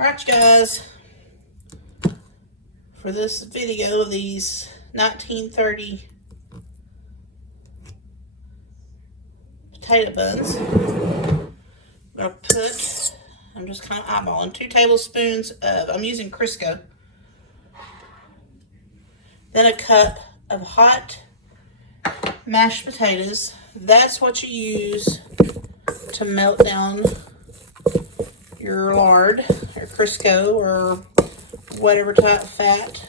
Alright, you guys, for this video of these 1930 potato buns, I'm just kind of eyeballing 2 tablespoons of, I'm using Crisco, then a cup of hot mashed potatoes. That's what you use to melt down your lard or Crisco or whatever type of fat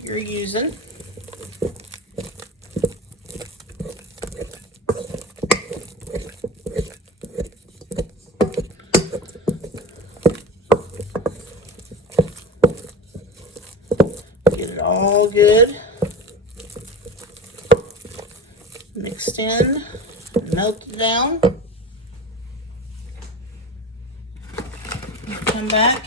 you're using. Get it all good mixed in, melted down. Come back,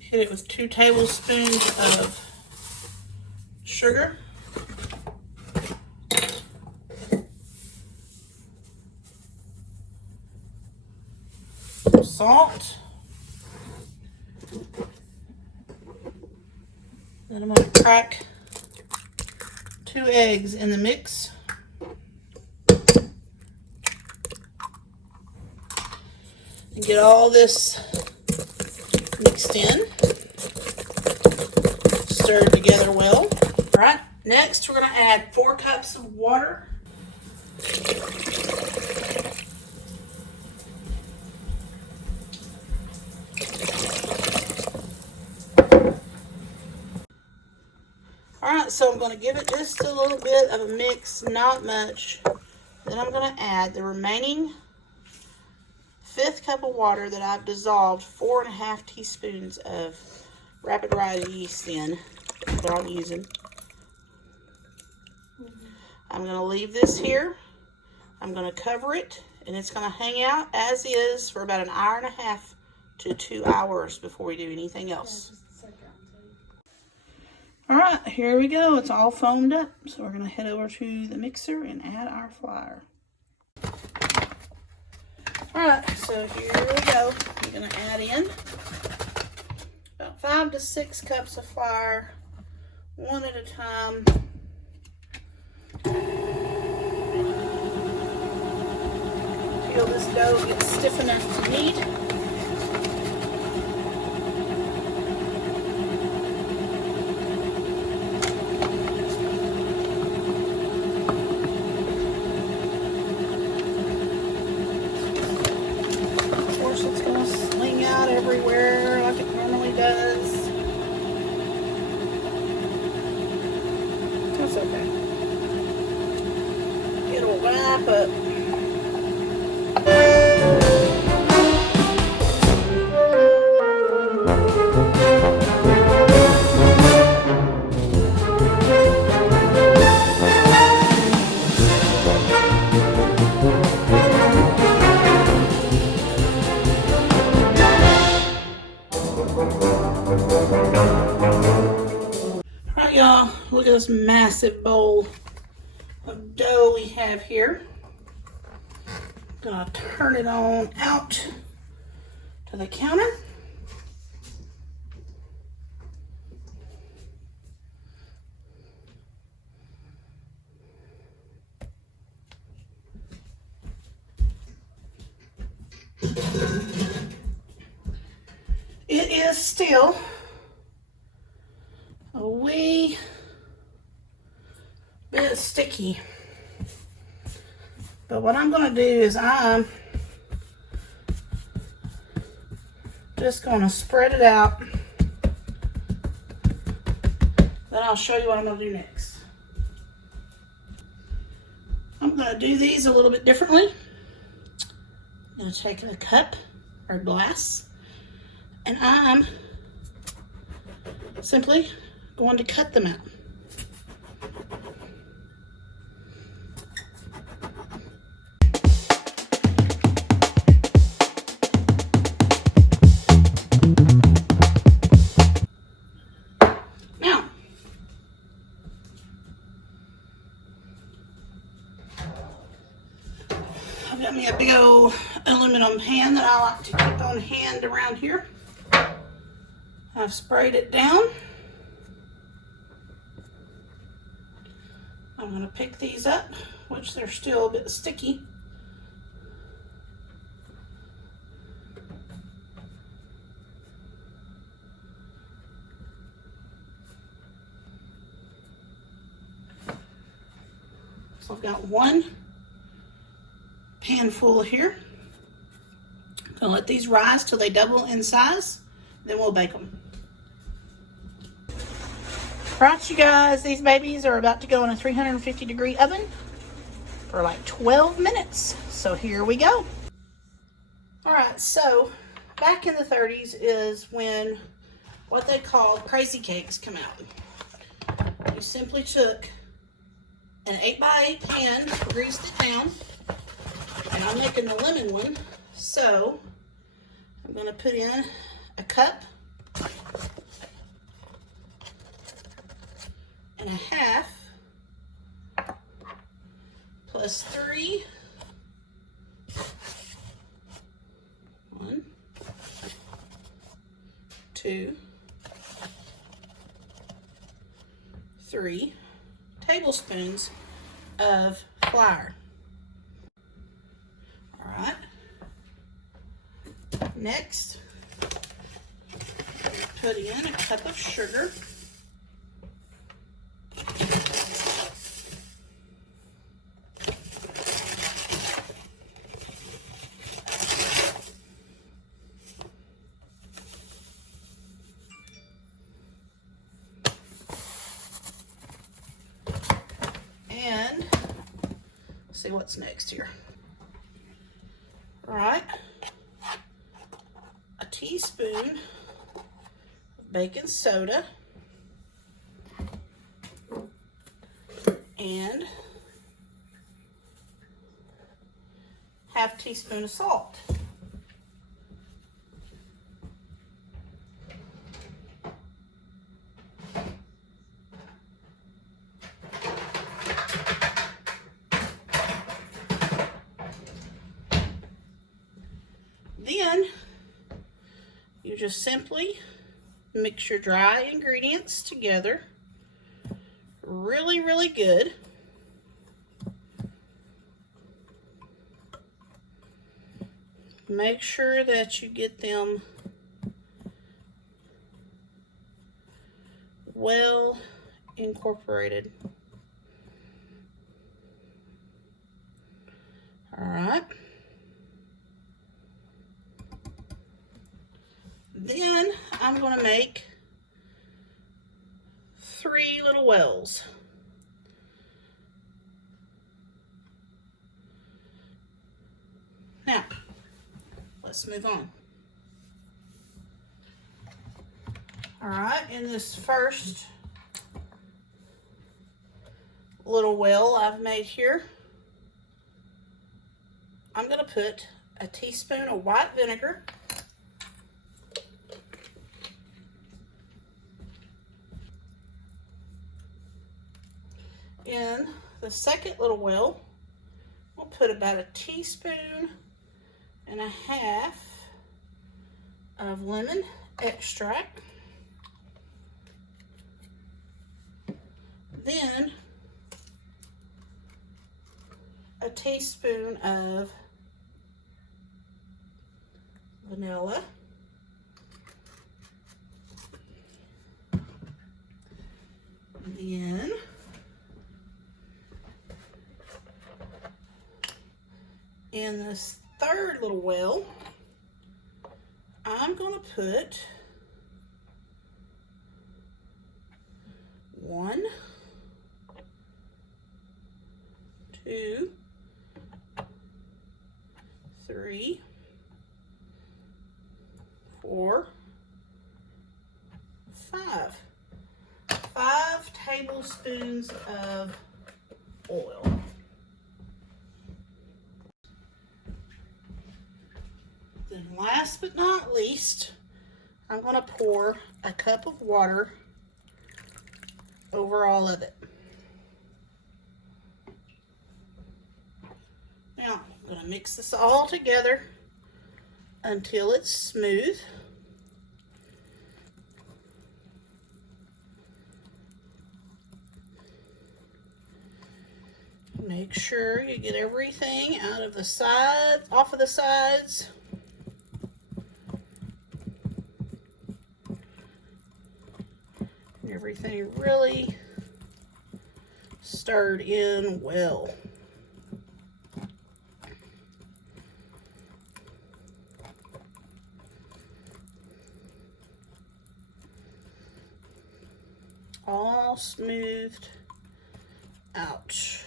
hit it with 2 tablespoons of sugar, salt, then I'm going to crack 2 eggs in the mix. And get all this mixed in, stirred together well. All right, next we're going to add 4 cups of water. All right, so I'm going to give it just a little bit of a mix, not much. Then I'm going to add the remaining 1/5 cup of water that I've dissolved 4.5 teaspoons of rapid rise yeast in that I'm using. I'm going to leave this here. I'm going to cover it, and it's going to hang out as is for about 1.5 hours to 2 hours before we do anything else. All right, here we go. It's all foamed up. So we're going to head over to the mixer and add our flour. All right, so here we go. I'm going to add in about 5 to 6 cups of flour, one at a time. Until this dough gets stiff enough to knead. It's going to sling out everywhere like it normally does. That's okay. It'll wrap up. Alright, y'all, look at this massive bowl of dough we have here. Gonna turn it on out to the counter. It is still a wee bit sticky, but what I'm going to do is I'm just going to spread it out. Then I'll show you what I'm going to do next. I'm going to do these a little bit differently. I'm going to take a cup or glass, and I'm simply going to cut them out. Now, I'm I've got me a big old aluminum pan that I like to keep on hand around here. I've sprayed it down. I'm going to pick these up, which they're still a bit sticky. So I've got one pan full here. I'm going to let these rise till they double in size, then we'll bake them. Right, you guys, these babies are about to go in a 350-degree oven for like 12 minutes. So here we go. All right, so back in the 30s is when what they called crazy cakes come out. You simply took an 8x8 pan, greased it down, and I'm making the lemon one. So I'm going to put in a cup and a half plus 3, 1, 2, 3 tablespoons of flour. All right. Next, put in a cup of sugar. And see what's next here. All right, a teaspoon of baking soda and half teaspoon of salt. Then you just simply mix your dry ingredients together really, really good. Make sure that you get them well incorporated. All right. Then I'm going to make 3 little wells. Now, let's move on. All right, in this first little well I've made here, I'm going to put a teaspoon of white vinegar, in the second little well, we'll put about a teaspoon and a half of lemon extract. Then a teaspoon of vanilla. Then in this third little well, I'm going to put 1, 2, 3, 4, 5. 5 tablespoons of oil. Then last but not least, I'm going to pour a cup of water over all of it. Now, I'm going to mix this all together until it's smooth. Make sure you get everything out of the sides, off of the sides. Everything really stirred in well. All smoothed out.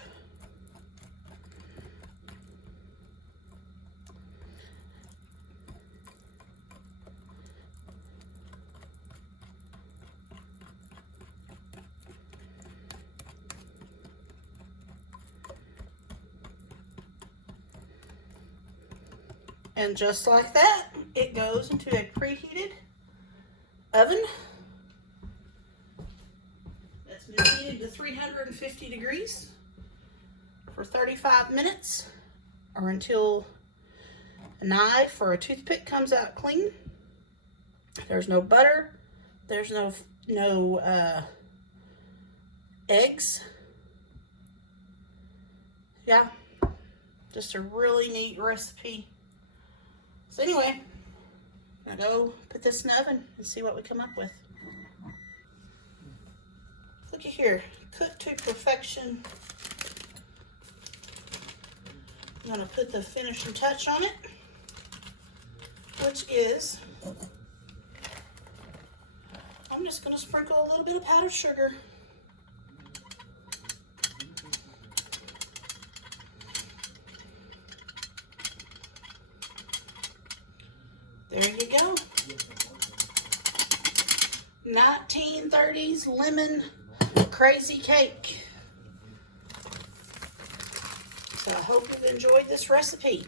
And just like that, it goes into a preheated oven that's been heated to 350 degrees for 35 minutes, or until a knife or a toothpick comes out clean. There's no butter, there's no eggs. Yeah, just a really neat recipe. So anyway, I'm gonna go put this in the oven and see what we come up with. Look at here, cooked to perfection. I'm gonna put the finishing touch on it, which is, I'm just gonna sprinkle a little bit of powdered sugar. There you go. 1930s lemon crazy cake. So I hope you've enjoyed this recipe.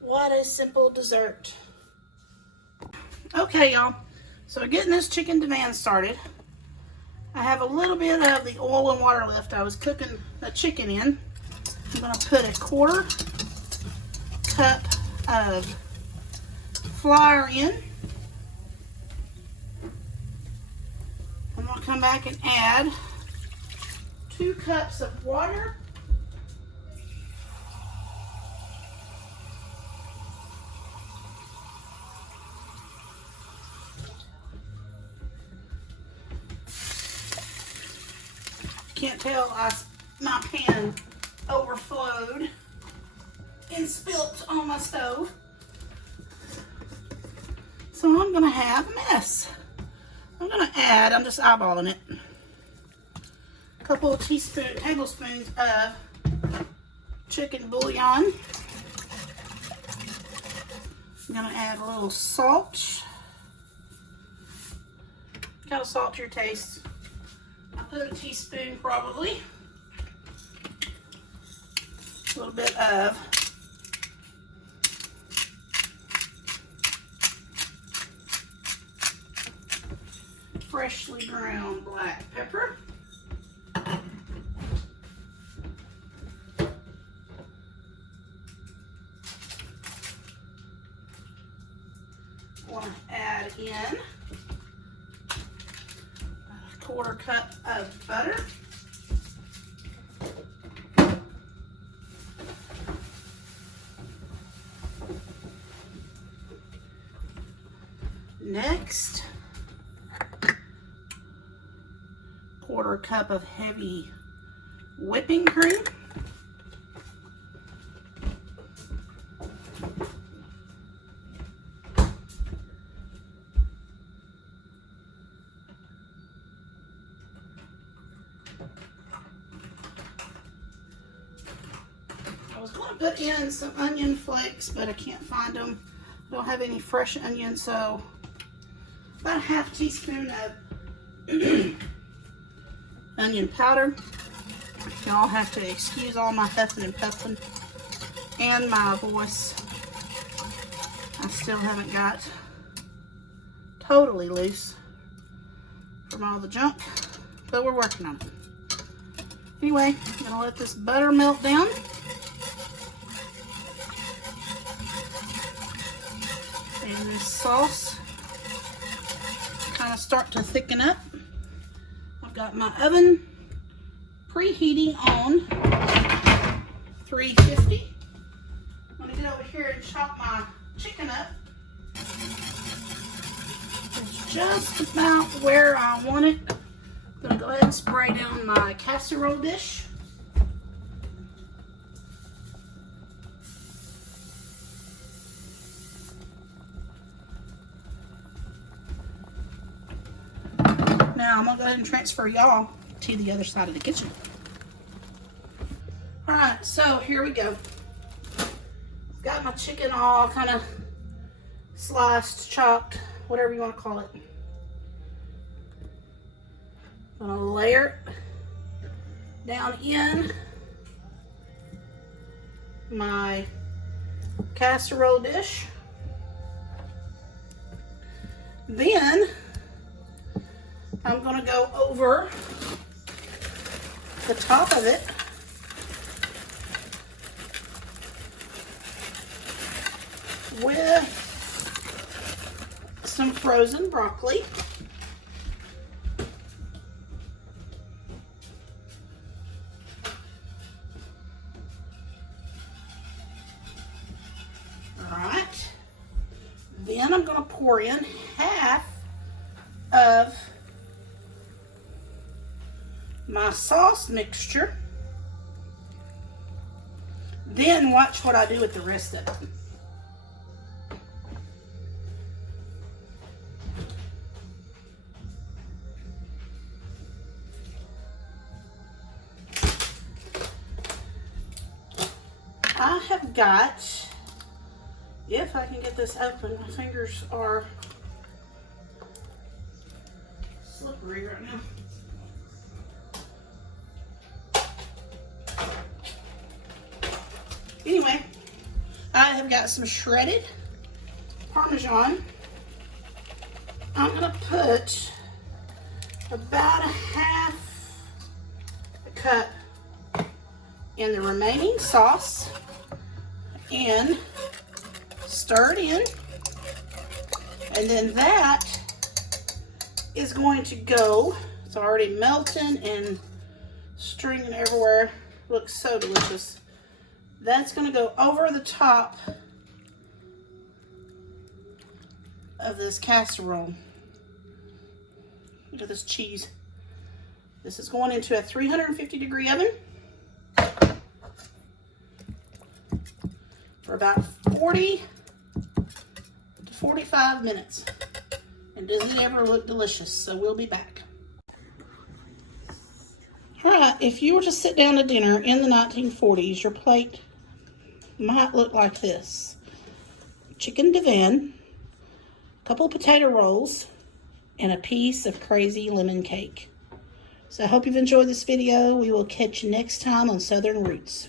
What a simple dessert. Okay, y'all. So getting this chicken divan started, I have a little bit of the oil and water left. I was cooking the chicken in. I'm going to put a 1/4 cup of flour in. I'm going to come back and add 2 cups of water. Can't tell, my pan overflowed and spilt on my stove. So I'm gonna have a mess. I'm gonna add, I'm just eyeballing it, a couple of tablespoons of chicken bouillon. I'm gonna add a little salt. Gotta salt to your taste. I'll put a teaspoon probably. A little bit of freshly ground black pepper. Want to add in a 1/4 cup of butter. Next, 1/4 cup of heavy whipping cream. I was going to put in some onion flakes, but I can't find them. I don't have any fresh onions, so about a 1/2 teaspoon of onion powder. Y'all have to excuse all my huffing and puffing and my voice. I still haven't got totally loose from all the junk, but we're working on it. Anyway, I'm gonna let this butter melt down. And this sauce kind of start to thicken up. I've got my oven preheating on 350. I'm gonna get over here and chop my chicken up. It's just about where I want it. I'm gonna go ahead and spray down my casserole dish. Now I'm gonna go ahead and transfer y'all to the other side of the kitchen. All right, so here we go. Got my chicken all kind of sliced, chopped, whatever you want to call it. I'm gonna layer it down in my casserole dish. Then I'm gonna go over the top of it with some frozen broccoli. All right. Then I'm going to pour in half of my sauce mixture. Then watch what I do with the rest of it. I have got, if I can get this open, my fingers are slippery right now. Anyway, I have got some shredded Parmesan. I'm going to put about a half a cup in the remaining sauce and stir it in. And then that is going to go, it's already melting and stringing everywhere. Looks so delicious. That's going to go over the top of this casserole. Look at this cheese. This is going into a 350-degree oven for about 40 to 45 minutes. And does it ever look delicious? So we'll be back. All right, if you were to sit down to dinner in the 1940s, your plate might look like this. Chicken divin, a couple of potato rolls, and a piece of crazy lemon cake. So I hope you've enjoyed this video. We will catch you next time on Southern Roots.